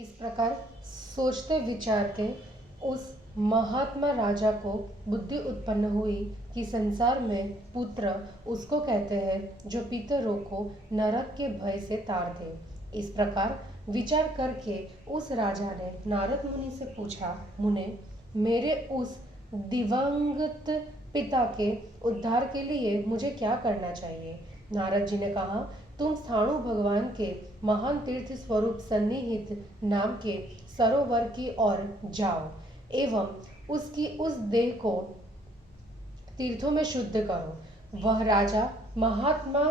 इस प्रकार सोचते विचारते उस महात्मा राजा को बुद्धि उत्पन्न हुई कि संसार में पुत्र उसको कहते हैं जो पितरों को नरक के भय से तार दे। इस प्रकार विचार करके उस राजा ने नारद मुनि से पूछा, मुने, मेरे उस दिवंगत पिता के उद्धार के लिए मुझे क्या करना चाहिए? नारद जी ने कहा, तुम स्थाणु भगवान के महान तीर्थ स्वरूप सन्निहित नाम के सरोवर की ओर जाओ एवं उसकी उस देह को तीर्थों में शुद्ध करो। वह राजा महात्मा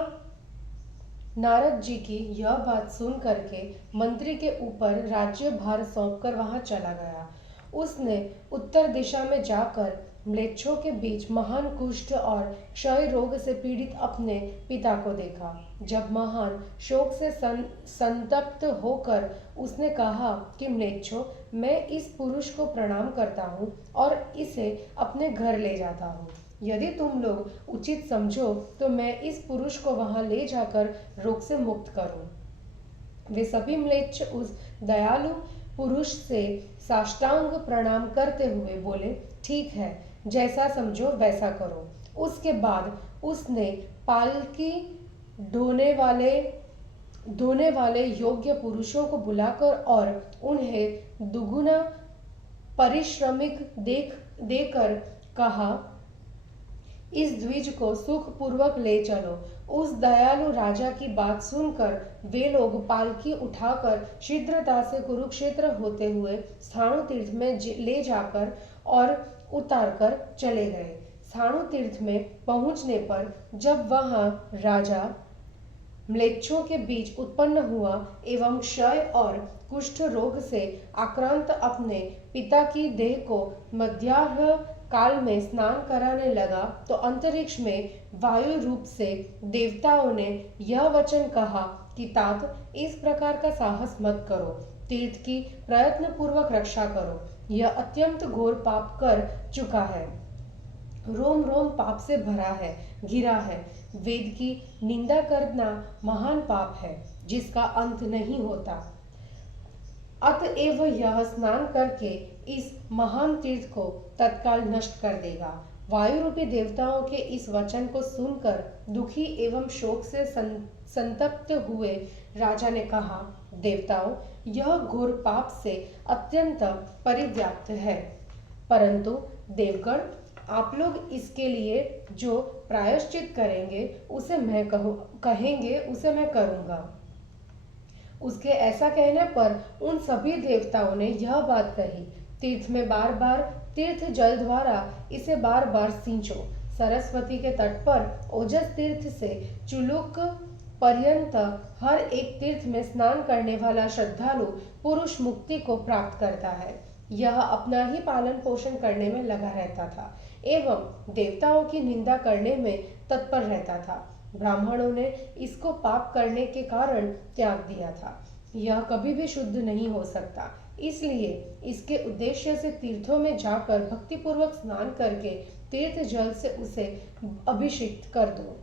नारद जी की यह बात सुन करके मंत्री के ऊपर राज्य भार सौंपकर वहां चला गया। उसने उत्तर दिशा में जाकर म्लेच्छों के बीच महान कुष्ठ और क्षय रोग से पीड़ित अपने पिता को देखा। जब महान शोक से संतप्त होकर उसने कहा कि म्लेच्छों, मैं इस पुरुष को प्रणाम करता हूँ और इसे अपने घर ले जाता हूँ। यदि तुम लोग उचित समझो तो मैं इस पुरुष को वहां ले जाकर रोग से मुक्त करूं। वे सभी म्लेच्छ उस दयालु पुरुष से साष्टांग प्रणाम करते हुए बोले, ठीक है, जैसा समझो वैसा करो। उसके बाद उसने पालकी ढोने वाले योग्य पुरुषों को बुलाकर और उन्हें दुगुना परिश्रमिक देकर कहा, इस द्विज को सुखपूर्वक ले चलो। उस दयालु राजा की बात सुनकर वे लोग पालकी उठाकर शीघ्रता से कुरुक्षेत्र होते हुए स्थाणु तीर्थ में ले जाकर और उतारकर चले गए। स्थाणु तीर्थ में पहुंचने पर जब वहां राजा म्लेच्छों के बीच उत्पन्न हुआ एवं क्षय और कुष्ठ रोग से आक्रांत अपने पिता की देह को मध्याह्न काल में स्नान कराने लगा तो अंतरिक्ष में वायु रूप से देवताओं ने यह वचन कहा कि तात, इस प्रकार का साहस मत करो, तीर्थ की प्रयत्न पूर्वक रक्षा करो। यह अत्यंत घोर पाप कर चुका है, रोम रोम पाप से भरा है, घिरा है। वेद की निंदा करना महान पाप है जिसका अंत नहीं होता। अतएव यह स्नान करके इस महान तीर्थ को तत्काल नष्ट कर देगा। वायु रूपी देवताओं के इस वचन को सुनकर दुखी एवं शोक से संतप्त हुए राजा ने कहा, देवताओं, यह घोर पाप से अत्यंत परिव्याप्त है, परंतु देवगण, आप लोग इसके लिए जो प्रायश्चित करेंगे उसे मैं करूंगा। उसके ऐसा कहने पर उन सभी देवताओं ने यह बात कही, तीर्थ में बार बार तीर्थ जल द्वारा इसे बार बार सींचो। सरस्वती के तट पर ओजस तीर्थ से चुलुक पर्यंत हर एक तीर्थ में स्नान करने वाला श्रद्धालु पुरुष मुक्ति को प्राप्त करता है। यह अपना ही पालन पोषण करने में लगा रहता था एवं देवताओं की निंदा करने में तत्पर रहता था। ब्राह्मणों ने इसको पाप करने के कारण त्याग दिया था। यह कभी भी शुद्ध नहीं हो सकता, इसलिए इसके उद्देश्य से तीर्थों में जाकर भक्तिपूर्वक स्नान करके तीर्थ जल से उसे अभिषिक्त कर दो,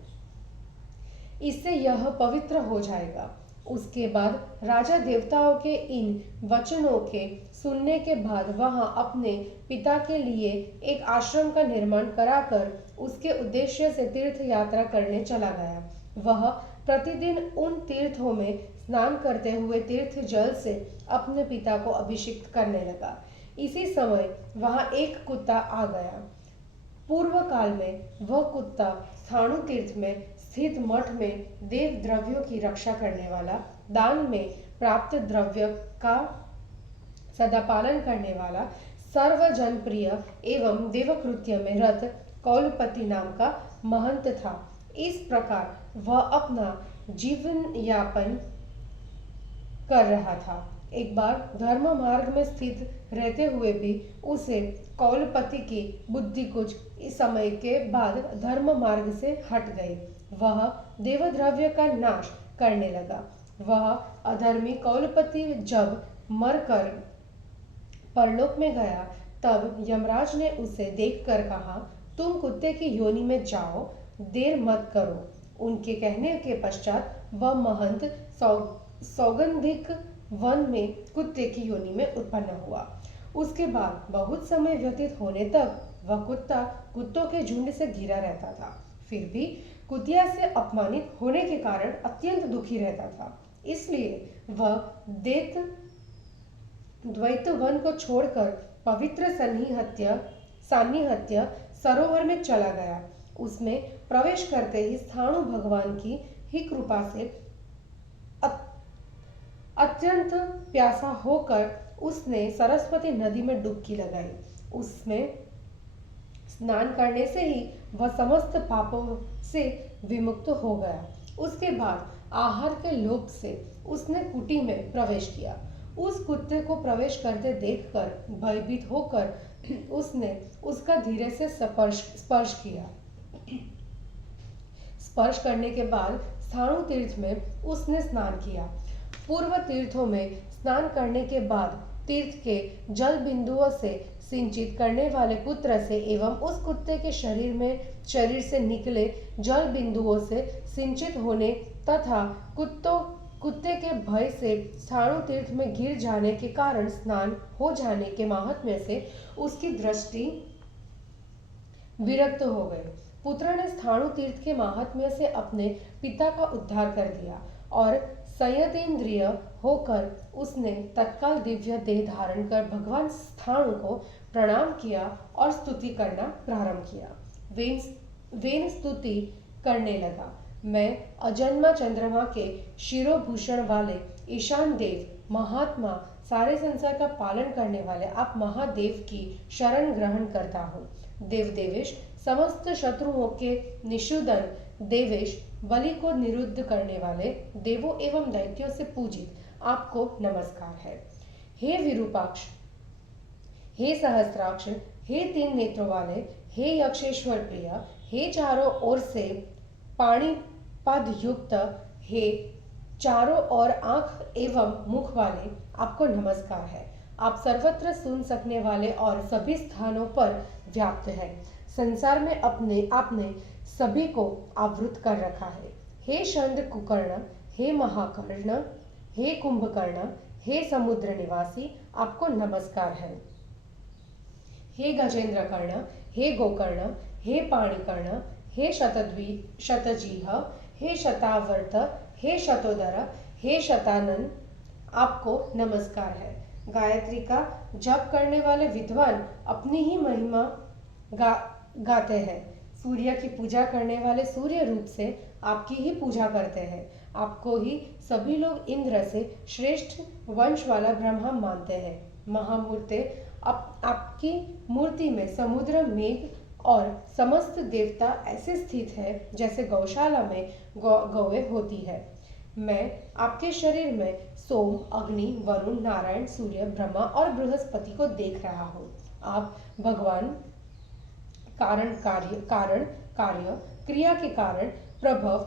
इससे यह पवित्र हो जाएगा। उसके बाद राजा देवताओं के इन वचनों के सुनने के बाद वहां अपने पिता के लिए एक आश्रम का निर्माण कराकर उसके उद्देश्य से तीर्थ यात्रा करने चला गया। वह प्रतिदिन उन तीर्थों में स्नान करते हुए तीर्थ जल से अपने पिता को अभिषिक्त करने लगा। इसी समय वहां एक कुत्ता आ गया। पूर्व काल में वह कुत्ता स्थाणु तीर्थ में स्थित मठ में देव द्रव्यों की रक्षा करने वाला, दान में प्राप्त द्रव्य का सदा पालन करने वाला, सर्वजन प्रिय एवं देवकृत्य में रत कौलपति नाम का महंत था। इस प्रकार वह अपना जीवन यापन कर रहा था। एक बार धर्म मार्ग में स्थित रहते हुए भी उसे कौलपति की बुद्धि कुछ इस समय के बाद धर्म मार्ग से हट गई। वह देवद्रव्य का नाश करने लगा। वह अधर्मी कौलपति जब मरकर परलोक में गया तब यमराज ने उसे देखकर कहा, तुम कुत्ते की योनि में जाओ, देर मत करो। उनके कहने के पश्चात वह महंत सौगंधिक वन में कुत्ते की योनि में उत्पन्न हुआ। उसके बाद बहुत समय व्यतीत होने तक वह कुत्ता कुत्तों के झुंड से घिरा रहता था। फिर भी कुतिया से अपमानित होने के कारण अत्यंत दुखी रहता था। इसलिए वह द्वैत वन को छोड़कर पवित्र सान्निहत्य सरोवर में चला गया। उसमें प्रवेश करते ही स्थाणु भगवान की ही कृपा से अत्यंत प्यासा होकर उसने सरस्वती नदी में डुबकी लगाई। उसमें स्नान करने से ही वह समस्त पापों से विमुक्त हो गया। उसके बाद आहार के लोभ से उसने कुटी में प्रवेश किया। उस कुत्ते को प्रवेश करते देखकर भयभीत होकर उसने उसका धीरे से स्पर्श किया। स्पर्श करने के बाद स्थाणु तीर्थ में उसने स्नान किया। पूर्व तीर्थों में स्नान करने के बाद तीर्थ के जल बिंदुओं से सिंचित करने वाले पुत्र से एवं उस कुत्ते के शरीर से निकले जल बिंदुओं से सिंचित होने तथा कुत्ते के भय से स्थाणु तीर्थ में गिर जाने के कारण स्नान हो जाने के माहात्म्य से उसकी दृष्टि विरक्त हो गई। पुत्र ने स्थाणु तीर्थ के माहात्म्य से अपने पिता का उद्धार कर दिया और संयतेंद्रिय होकर उसने तत्काल दिव्य देह धारण कर भगवान स्थाणु को प्रणाम किया और स्तुति करना प्रारंभ किया। वेन स्तुति करने लगा, मैं अजन्मा चंद्रमा के शिरोभूषण वाले ईशान देव महात्मा सारे संसार का पालन करने वाले आप महादेव की शरण ग्रहण करता हूँ। देव देवेश समस्त शत्रुओं के निषूदन देवेश बलि को निरुद्ध करने वाले देवों एवं दैत्यों से पूजित आपको नमस्कार है। हे विरूपाक्ष, हे सहस्त्राक्ष, हे 3 नेत्रों वाले, हे यक्षेश्वर प्रिय, हे चारों ओर से पाणिपद युक्त, हे चारों ओर आंख एवं मुख वाले, आपको नमस्कार है। आप सर्वत्र सुन सकने वाले और सभी स्थानों पर व्याप्त है। संसार में आपने सभी को आवृत कर रखा है। हे शंड कुकर्ण, हे महाकर्ण, हे कुंभकर्ण, हे समुद्र निवासी, आपको नमस्कार है। हे गजेंद्र कर्ण, हे गोकर्ण, हे पाणिकर्ण, हे शतजीह, हे शतावर्त, हे शतोदर, हे शतानन, आपको नमस्कार है। गायत्री का जप करने वाले विद्वान अपनी ही महिमा गाते हैं। सूर्य की पूजा करने वाले सूर्य रूप से आपकी ही पूजा करते हैं। आपको ही सभी लोग इंद्र से श्रेष्ठ वंश वाला ब्रह्मा मानते हैं। महामूर्ते आपकी मूर्ति में समुद्र, मेघ और समस्त देवता ऐसे स्थित है जैसे गौशाला में गौएं होती है। मैं आपके शरीर में सोम, अग्नि, वरुण, नारायण, सूर्य, ब्रह्मा और बृहस्पति को देख रहा हूँ। आप भगवान कारण कार्य क्रिया के कारण प्रभव,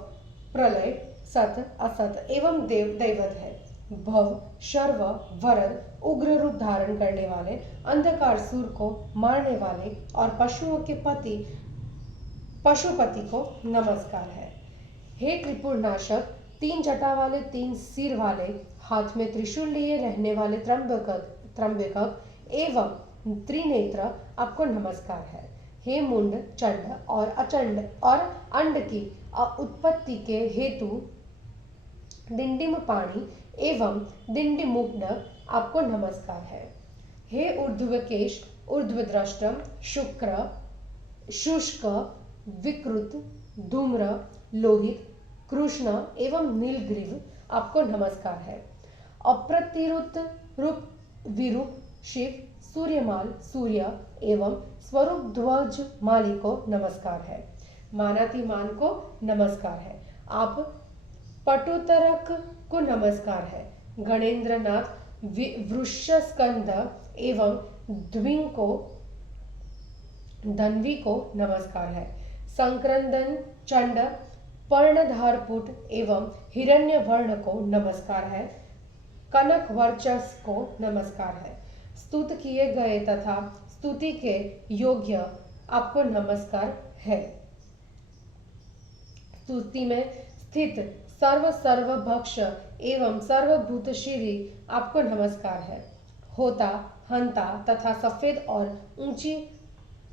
प्रलय, सत, असत एवं दैवत है। भव, शर्व, वरद, उग्र रूप धारण करने वाले, अंधकार सुर को मारने वाले और पशुओं के पशुपति को नमस्कार है। हे त्रिपुरनाशक, 3 जटा वाले, 3 सिर वाले, हाथ में त्रिशूल लिए रहने वाले त्रंबक एवं त्रिनेत्र, आपको नमस्कार है। हे मुंड, चंड और अचंड और अंड की उत्पत्ति के हेतु डिंडिम पाणी एवं डिंडिमुग्न, आपको नमस्कार है। हे ऊर्ध्वकेश, ऊर्ध्वद्रष्टम, शुक्र, शुष्क, विकृत, धूम्र, लोहित, कृष्ण एवं नीलग्रीव, आपको नमस्कार है। अप्रतिरुत रूप विरूप शिव, सूर्यमाल, सूर्य एवं स्वरूप ध्वज माली को नमस्कार है। मानातिमान को नमस्कार है। आप पटुतरक को नमस्कार है। गणेन्द्रनाथ, वृषस्कंद एवं धन्वी को नमस्कार है। संक्रंदन, चंड, पर्णधारपुट एवं हिरण्यवर्ण को नमस्कार है। कनक वर्चस को नमस्कार है। स्तुत किए गए तथा स्तुति के योग्य आपको नमस्कार है। स्तुति में स्थित सर्वभक्ष एवं सर्वभूतशीली आपको नमस्कार है। होता, हंता तथा सफेद और ऊंची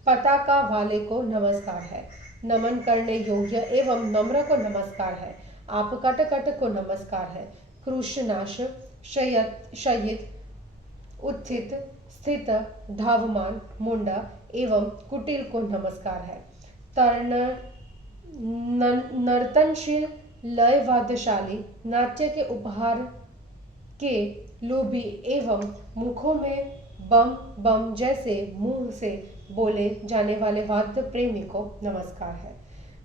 पताका वाले को नमस्कार है। नमन करने योग्य एवं नम्र को नमस्कार है। आप कट कट को नमस्कार है। कृष्णाश शयित उत्थित स्थित धावमान मुंडा एवं कुटिल को नमस्कार है। तर्ण नर्तनशील लय वाद्यशाली नाट्य के उपहार के लोभी एवं मुखों में बम बम जैसे मुंह से बोले जाने वाले वाद्य प्रेमी को नमस्कार है।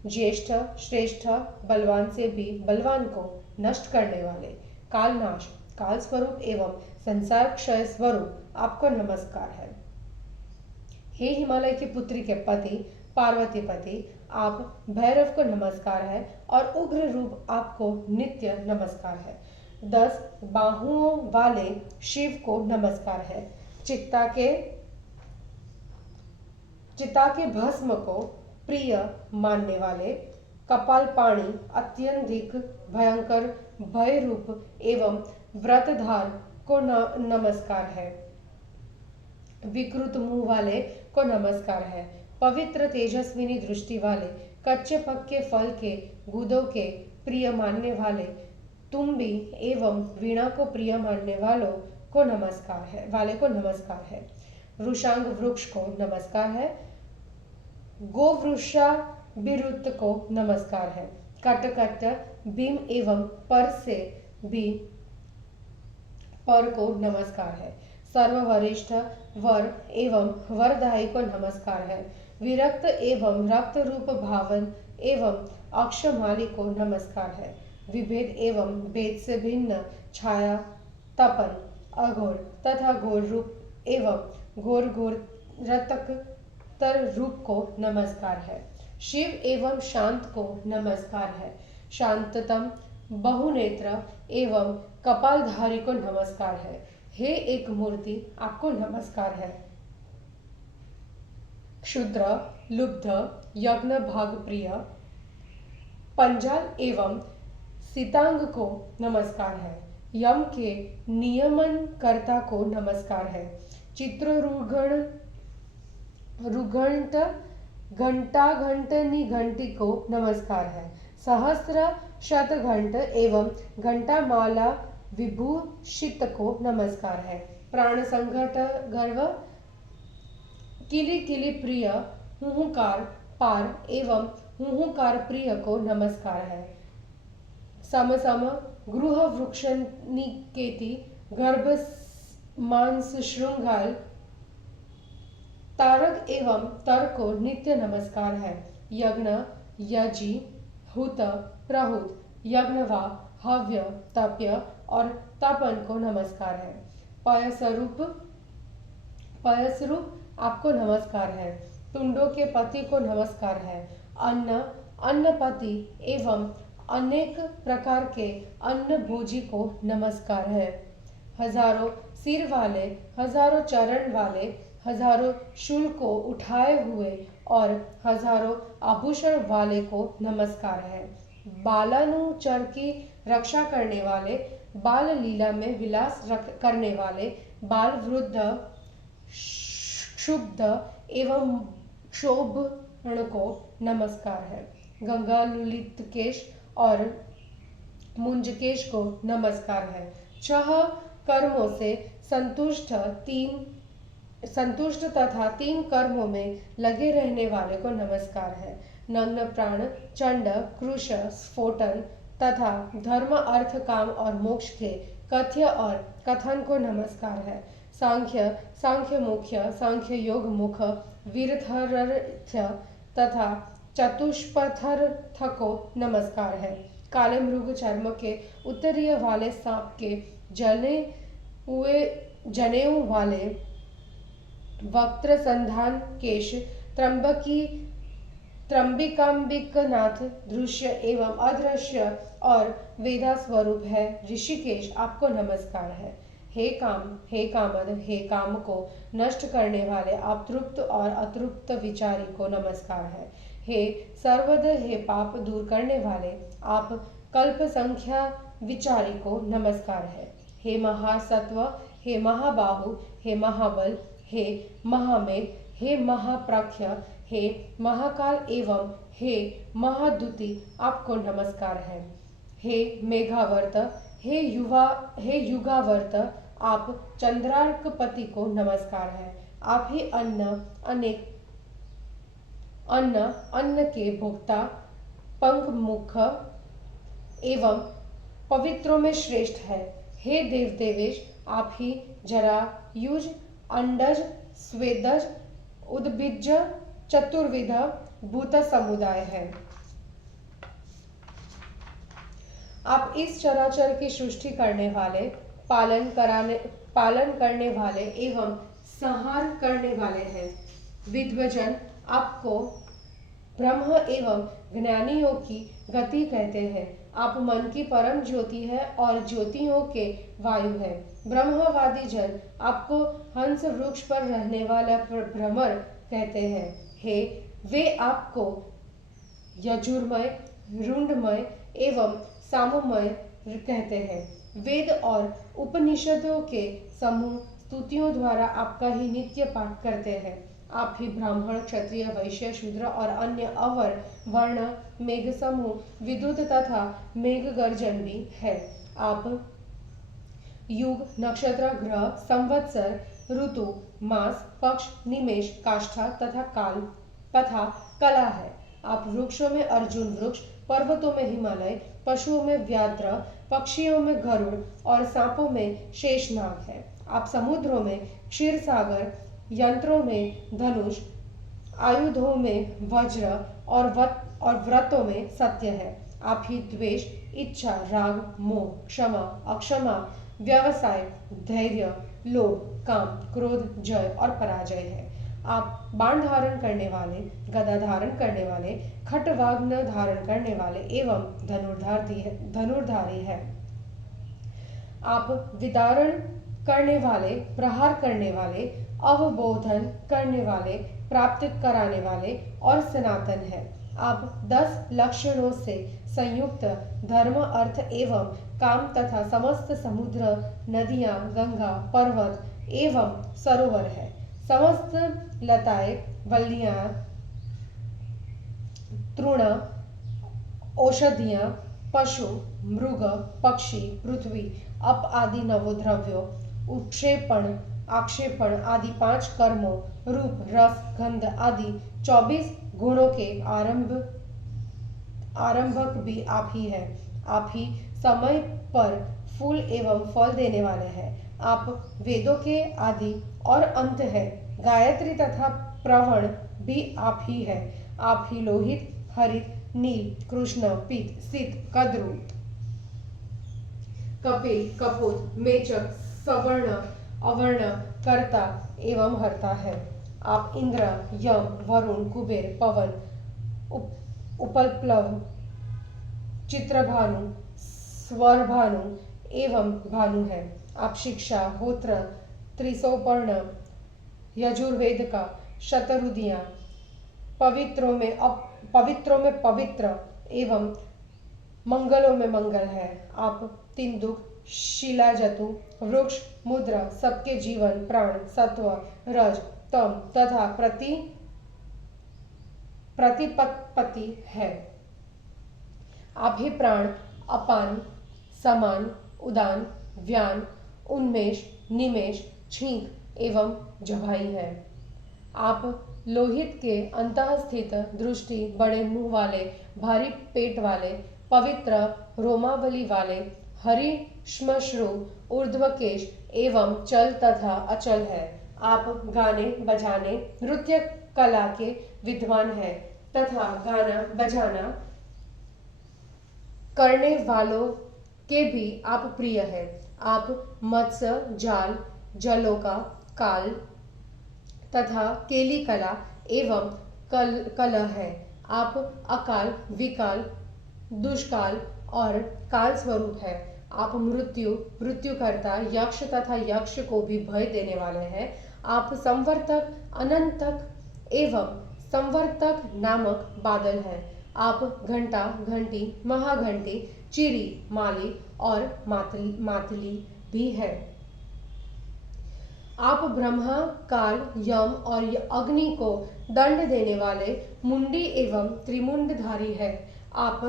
ज्येष्ठ श्रेष्ठ बलवान से भी बलवान को नष्ट करने वाले कालनाश काल स्वरूप एवं संसार क्षय स्वरूप आपको नमस्कार है। हे हिमालय की पुत्री के पति पार्वती पति, आप भैरव को नमस्कार है और उग्र रूप आपको नित्य नमस्कार है। 10 बाहुओं वाले शिव को नमस्कार है। चित्ता के भस्म को प्रिय मानने वाले कपाल पाणी अत्यधिक भयंकर भय रूप एवं व्रतधार को नमस्कार है। विकृत मुंह वाले को नमस्कार है। पवित्र तेजस्विनी दृष्टि वाले कच्चे पक्के फल के गुदों के प्रिय मानने वाले तुम्बी एवं वीणा को प्रिय मानने वालों को नमस्कार है। वृषांग वृक्ष को नमस्कार है। गोवृषा बिरुत को नमस्कार है। कट भीम एवं पर से भी पर को नमस्कार है। सर्ववरिष्ठ वर एवं वरदायी को नमस्कार है। विरक्त एवं रक्त रूप भावन एवं अक्षमाली को नमस्कार है। विभेद एवं भेद से भिन्न छाया तपन अघोर तथा घोर रूप एवं घोर रतक तर रूप को नमस्कार है। शिव एवं शांत को नमस्कार है। शांततम बहुनेत्र एवं कपालधारी को नमस्कार है। हे एक मूर्ति आपको नमस्कार है। क्षुद्र लुब्ध यज्ञ भाग प्रिय पंजाल एवं सीतांग को नमस्कार है। यम के नियमन कर्ता को नमस्कार है। चित्ररूगण रुगंट घंटा घंटनी घंटी को नमस्कार है। सहस्त्र शतघंट एवं घंटामाला विभूषित को नमस्कार है। प्राण संघट गर्व किली किली प्रिय हुहुकार पार एवं हुहुकार प्रिय को नमस्कार है। सम सम गृह वृक्ष निकेति गर्भ मांस श्रृंगाल तारक एवं तर को नित्य नमस्कार है। यज्ञ यजी हुत प्रहुत यज्ञवा हव्य तप्य और तपन को नमस्कार है। पयस्वरूप आपको नमस्कार है। तुंडों के पति को नमस्कार है। अन्नपति एवं अनेक प्रकार के अन्न भोजी को नमस्कार है। हजारों सिर वाले हजारों चरण वाले हजारों शूल को उठाए हुए और हजारों आभूषण वाले को नमस्कार है। बालानुचर की रक्षा करने वाले बाल लीला में विलास करने वाले बाल वृद्ध क्षुब्ध एवं क्षोभण को नमस्कार है। गंगा ललित केश और मुंजकेश को नमस्कार है। 6 कर्मों से संतुष्ट तथा 3 कर्मों में लगे रहने वाले को नमस्कार है। नग्न प्राण चंड कृश स्फोटन तथा धर्म अर्थ काम और मोक्ष के कथ्य और कथन को नमस्कार है। सांख्य मुख्य सांख्य योग मुख वीरथर्थ तथा चतुष्पथर्थ को नमस्कार है। काले मृग चर्म के उत्तरीय वाले सांप के जनेऊ वाले वक्त्र संधान केश त्रंबिकांबिक नाथ दृश्य एवं अदृश्य और वेदा स्वरूप है ऋषिकेश आपको नमस्कार है। हे कामद हे काम को नष्ट करने वाले आप तृप्त और अतृप्त विचारी को नमस्कार है। हे सर्वद हे पाप दूर करने वाले आप कल्प संख्या विचारी को नमस्कार है। हे महासत्व, हे महाबाहु, हे महाबल, हे महामेघ, हे महाप्रख्य, हे महाकाल एवं हे महादुति, आपको नमस्कार है। हे मेघावर्त, हे युगावर्त, आप चंद्रार्कपति को नमस्कार है। आप ही अन्न के भोक्ता, पंख मुख एवं पवित्रों में श्रेष्ठ है। हे देव देवेश, आप ही जरा युज, अंडज, स्वेदज, उद्भिज, चतुर्विध भूत समुदाय है। आप इस चराचर की सृष्टि करने वाले, पालन करने वाले एवं संहार करने वाले हैं। विद्वजन आपको ब्रह्म एवं ज्ञानियों की गति कहते हैं। आप मन की परम ज्योति है और ज्योतियों के वायु है। ब्रह्मवादी जन आपको हंस वृक्ष पर रहने वाला भ्रमर कहते हैं। हे वे आपको यजुर्मय, रुंडमय एवं साममय कहते हैं। वेद और उपनिषदों के समूह स्तुतियों द्वारा आपका ही नित्य पाठ करते हैं। आप ही ब्राह्मण, क्षत्रिय, वैश्य, शूद्र और अन्य अवर वर्ण, मेघ समूह, विद्युत तथा मेघ गर्जन भी है। आप युग, नक्षत्र, ग्रह, संवत्सर, ऋतु, मास, पक्ष, निमेष, काष्ठा तथा काल तथा कला है। आप वृक्षों में अर्जुन वृक्ष, पर्वतों में हिमालय, पशुओं में व्याघ्र, पक्षियों में गरुड़ और सांपों में शेषनाग है। आप समुद्रों में क्षीर सागर, यंत्रों में धनुष, आयुधों में वज्र और व्रतों में सत्य है। आप ही द्वेष, इच्छा, राग, मोह, क्षमा, अक्षमा, व्यवसाय, धैर्य, लोभ, काम, क्रोध, जय और पराजय है। आप बाण धारण करने वाले, गदा धारण करने वाले, खट्वाग्न धारण करने वाले एवं धनुर्धारी है। आप विदारण करने वाले, प्रहार करने वाले, अवबोधन करने वाले, प्राप्त कराने वाले और सनातन है। आप 10 लक्षणों से संयुक्त धर्म, अर्थ एवं काम तथा समस्त समुद्र, नदियां, गंगा, पर्वत एवं सरोवर है। समस्त लताएं, वल्लियां, तृण, औषधियां, पशु, मृग, पक्षी, पृथ्वी, अप आदि नवोद्रव्यों, उत्क्षेपण, आक्षेपण आदि 5 कर्मों, रूप, रस, गंध आदि 24 गुणों के आरंभक भी आप ही है। आप ही समय पर फूल एवं फल देने वाले हैं। आप वेदों के आदि और अंत है। गायत्री तथा प्रवण भी आप ही है। आप ही लोहित, हरित, नील, कृष्ण, पीत, सित, कद्रु, कपिल, कपोत, मेचक, सवर्ण, अवर्ण, कर्ता एवं हर्ता है। आप इंद्र, यम, वरुण, कुबेर, पवन, उपलप्लव, चित्रभानु, स्वरभानु एवं भानु है। आप शिक्षा, होत्र, त्रिसोपर्ण, यजुर्वेद का, शतरुदियां, पवित्रों में पवित्र एवं मंगलों में मंगल है। आप तिन्दुक, शिलाजतु, वृक्ष, मुद्रा, सबके जीवन, प्राण, सत्व, रज, तम तथा प्रतिपत्ति है। आप ही प्राण, अपान, समान, उदान, व्यान, उन्मेष, निमेष, छींक एवं जभाई है। आप लोहित के अंतः स्थित, दृष्टि, बड़े मुंह वाले, भारी पेट वाले, पवित्र रोमावली वाले, हरि श्मश्रु, ऊर्ध्वकेश एवं चल तथा अचल है। आप गाने बजाने, नृत्य कला के विद्वान है तथा गाना बजाना करने वालों के भी आप प्रिय है। आप मत्स्य, जाल, जलोका, काल तथा केली कला एवं कलह है। आप अकाल, विकाल, दुष्काल और काल स्वरूप है। आप मृत्युकर्ता, यक्ष तथा यक्ष को भी भय देने वाले हैं। आप संवर्तक, अनंतक एवं संवर्तक नामक बादल है। आप घंटा, घंटी, महाघंटी, चिड़ी, माली और मातली भी है। आप ब्रह्मा, काल, यम और अग्नि को दंड देने वाले मुंडी एवं त्रिमुंडधारी है। आप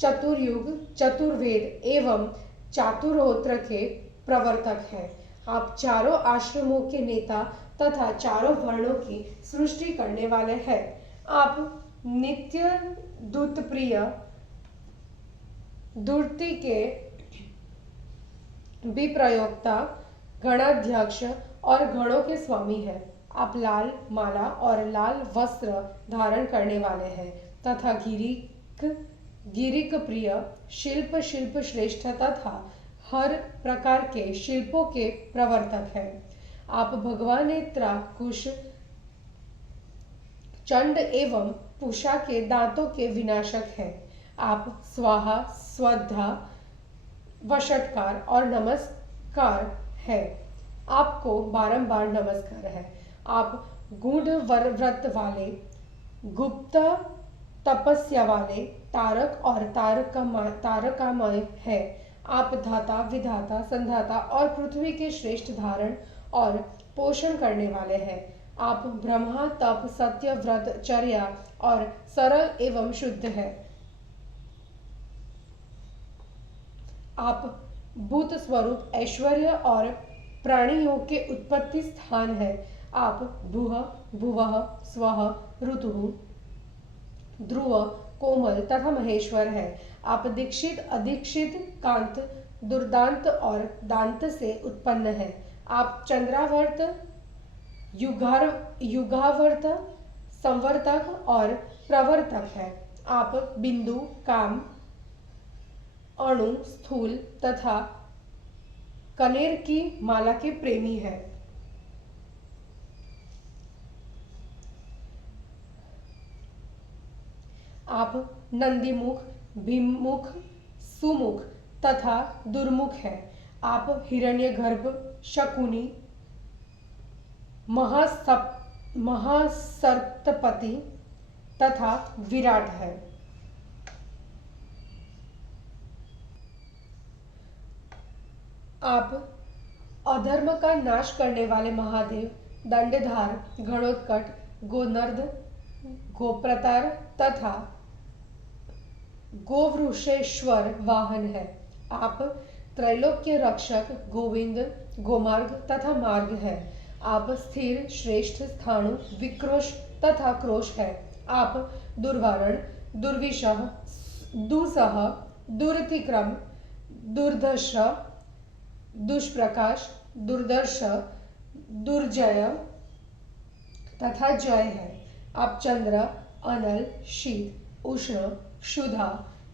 चतुर्युग, चतुर्वेद एवं चातुर्होत्र के प्रवर्तक हैं। आप चारों आश्रमों के नेता तथा चारों वर्णों की सृष्टि करने वाले हैं। आप नित्य दूत प्रिय दूर्ति के विप्रयोक्ता, गणाध्यक्ष और गणों के स्वामी हैं। आप लाल माला और लाल वस्त्र धारण करने वाले हैं तथा गिरिक प्रिय शिल्प श्रेष्ठ तथा हर प्रकार के शिल्पों के प्रवर्तक हैं। आप भगवान नेत्रा, कुश, चंड एवं पूषा के दांतों के विनाशक हैं। आप स्वाहा, स्वधा, वषटकार और नमस्कार है। आपको बारंबार नमस्कार है। आप गूढ़ व्रत वाले, गुप्त तपस्या वाले, तारक और तारकामय है। आप धाता, विधाता, संधाता और पृथ्वी के श्रेष्ठ धारण और पोषण करने वाले हैं। आप ब्रह्मा, तप, सत्य, व्रत, चर्या और सरल एवं शुद्ध है। आप भूत स्वरूप, ऐश्वर्य और प्राणियों के उत्पत्ति स्थान है। आप भूः, भुवः, स्वः, ऋतुः, ध्रुव, कोमल तथा महेश्वर है। आप दीक्षित, अदीक्षित, कांत, दुर्दांत और दांत से उत्पन्न है। आप चंद्रावर्त, युगावर्त, संवर्तक और प्रवर्तक है। आप बिंदु, काम, अणु, स्थूल तथा कनेर की माला के प्रेमी है। आप नंदीमुख, भीममुख, सुमुख तथा दुर्मुख है। आप हिरण्यगर्भ, शकुनी, महासप्तपति तथा विराट है। आप अधर्म का नाश करने वाले महादेव, दंडधार, गणोत्कट, गोनर्द, गोप्रतार तथा गोवृषेश्वर वाहन है। आप त्रैलोक्य रक्षक, गोविंद, गोमार्ग तथा मार्ग है। आप स्थिर, श्रेष्ठ, स्थाणु, विक्रोश तथा क्रोश है। आप दुर्वारण, दुर्विशः, दुसह, दुरतिक्रम, दुर्दश, दुष्प्रकाश, दुर्दर्श, दुर्जय तथा जय है। आप चंद्र, अनल, शीत, उष्ण, क्षुधा,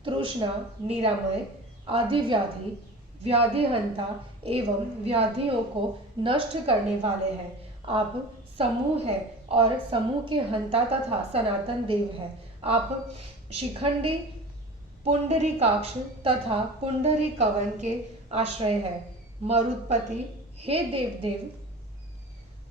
तृष्णा, निरामय, आदिव्याधि, व्याधिहंता एवं व्याधियों को नष्ट करने वाले हैं। आप समूह है और समूह के हंता तथा सनातन देव है। आप शिखंडी, पुंडरीकाक्ष तथा पुंडरी कवन के आश्रय है। मरुत्पति, हे देव,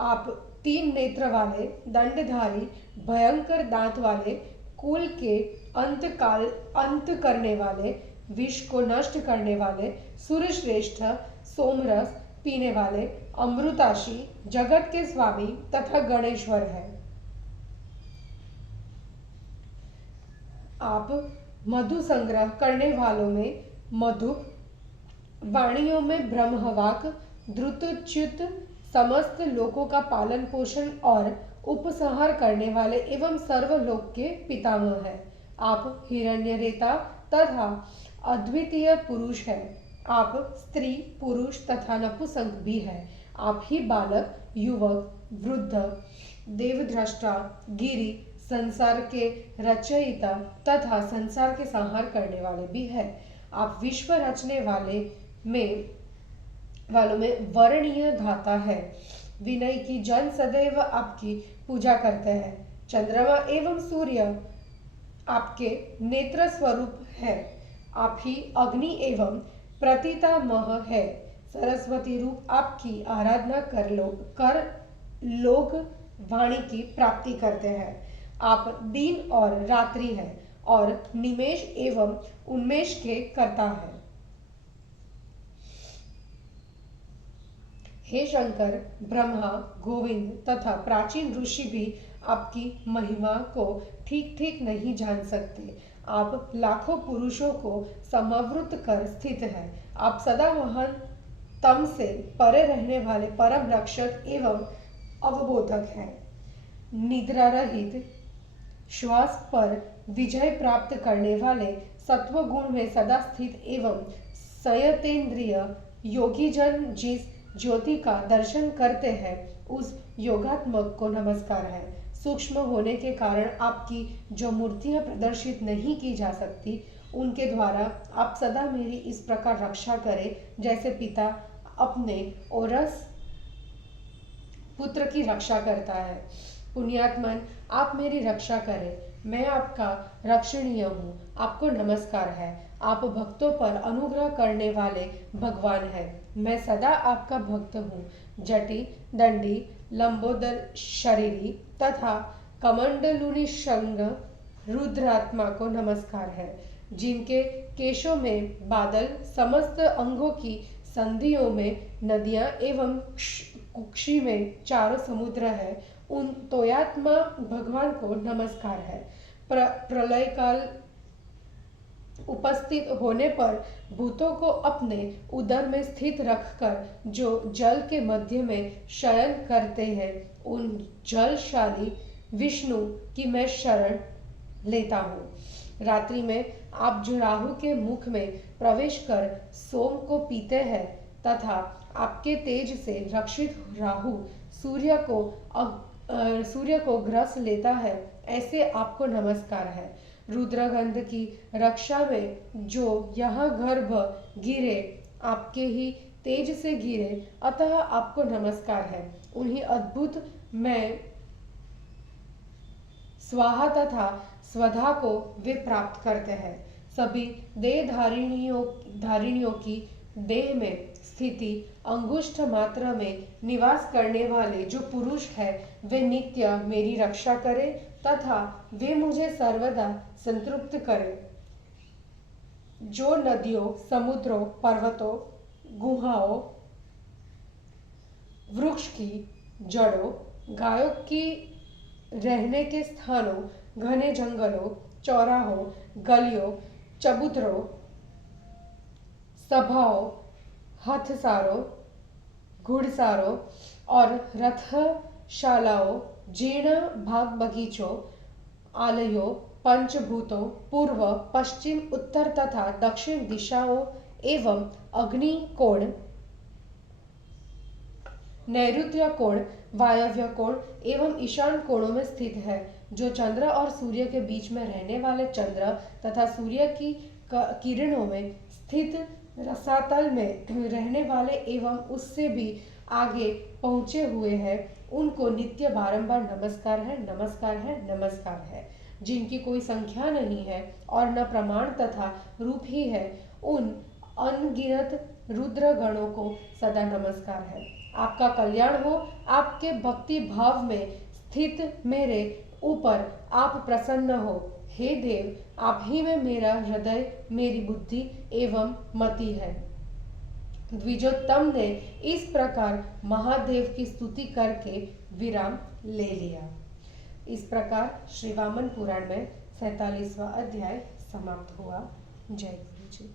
आप तीन नेत्र वाले, दंडधारी, भयंकर दांत वाले, कुल के अंत करने वाले, विष को नष्ट करने वाले, सूर्यश्रेष्ठ, सोमरस पीने वाले, अमृताशी, जगत के स्वामी तथा गणेश्वर है। आप मधु संग्रह करने वालों में मधुप, वाणियों में ब्रह्मवाक, द्रुतच्युत, समस्त लोकों का पालन पोषण और उपसंहार करने वाले एवं सर्वलोक के पितामह है। आप हिरण्यरेता तथा अद्वितीय पुरुष है। आप स्त्री, पुरुष तथा नपुंसक भी है। आप ही बालक, युवक, वृद्ध, देवद्रष्टा, गिरि, संसार के रचयिता तथा संसार के संहार करने वाले भी है। आप विश्व रचने वालों में वर्णीय धाता है। विनय की जन सदैव आपकी पूजा करते हैं। चंद्रमा एवं सूर्य आपके नेत्र स्वरूप है। आप ही अग्नि एवं प्रतीतामह है। सरस्वती रूप आपकी आराधना कर लोग वाणी की प्राप्ति करते हैं। आप दिन और रात्रि है और निमेष एवं उन्मेष के कर्ता है। हे शंकर, ब्रह्मा, गोविंद तथा प्राचीन ऋषि भी आपकी महिमा को ठीक ठीक नहीं जान सकते। आप लाखों पुरुषों को समावृत कर स्थित है। आप सदा महान तम से परे रहने वाले परम रक्षक एवं अवबोधक हैं। निद्रा रहित श्वास पर विजय प्राप्त करने वाले सत्व गुण में सदा स्थित एवं संयतेंद्रिय योगी जन जिस ज्योति का दर्शन करते हैं उस योगात्मक को नमस्कार है। सूक्ष्म होने के कारण आपकी जो मूर्तियां प्रदर्शित नहीं की जा सकती, उनके द्वारा आप सदा मेरी इस प्रकार रक्षा करें जैसे पिता अपने औरस पुत्र की रक्षा करता है। पुण्यात्मन, आप मेरी रक्षा करें, मैं आपका रक्षणीय हूँ, आपको नमस्कार है। आप भक्तों पर अनुग्रह करने वाले भगवान हैं। मैं सदा आपका भक्त हूँ। जटी, दंडी, लंबोदर शरीरी तथा कमंडलुनी शंग रुद्रात्मा को नमस्कार है। जिनके केशों में बादल, समस्त अंगों की संधियों में नदियां एवं कुक्षी में चारों समुद्र है, उन तोयात्मा भगवान को नमस्कार है। प्रलय काल उपस्थित होने पर भूतों को अपने उदर में स्थित रखकर जो जल के मध्य में शयन करते हैं, उन जलशाली विष्णु की मैं शरण लेता हूँ। रात्रि में आप जो राहु के मुख में प्रवेश कर सोम को पीते हैं तथा आपके तेज से रक्षित राहु सूर्य को ग्रस लेता है, ऐसे आपको नमस्कार है। रुद्रगंध की रक्षा में जो यह गर्भ गिरे, आपके ही तेज से गिरे, अतः आपको नमस्कार है। उन्हीं अद्भुत मैं स्वाहा तथा स्वधा को वे प्राप्त करते हैं। सभी देह धारिणियों की देह में स्थिति अंगुष्ठ मात्रा में निवास करने वाले जो पुरुष है, वे नित्य मेरी रक्षा करे तथा वे मुझे सर्वदा संतृप्त करे। जो नदियों, समुद्रों, पर्वतों, गुहाओं, वृक्ष की जड़ों, गायों की रहने के स्थानों, घने जंगलों, चौराहों, गलियों, चबूतरों, सभाओं, हथसारों, घुड़सारों और रथशालाओं, जीर्ण बाग बगीचों, आलयों, पंचभूतों, पूर्व, पश्चिम, उत्तर तथा दक्षिण दिशाओं एवं अग्निकोण, नैऋत्य कोण, वायव्य कोण एवं ईशान कोणों में स्थित है। जो चंद्र और सूर्य के बीच में रहने वाले चंद्र तथा सूर्य की किरणों में स्थित रसातल में रहने वाले एवं उससे भी आगे पहुँचे हुए हैं, उनको नित्य बारंबार नमस्कार है, नमस्कार है, नमस्कार है। जिनकी कोई संख्या नहीं है और न प्रमाण तथा रूप ही है, उन अनगिनत रुद्र गणों को सदा नमस्कार है। आपका कल्याण हो। आपके भक्ति भाव में स्थित मेरे ऊपर आप प्रसन्न हो। हे देव, आप ही में मेरा हृदय, मेरी बुद्धि एवं मति है। द्विजोत्तम ने इस प्रकार महादेव की स्तुति करके विराम ले लिया। इस प्रकार श्री वामन पुराण में 47वां अध्याय समाप्त हुआ। जय गुरु जी।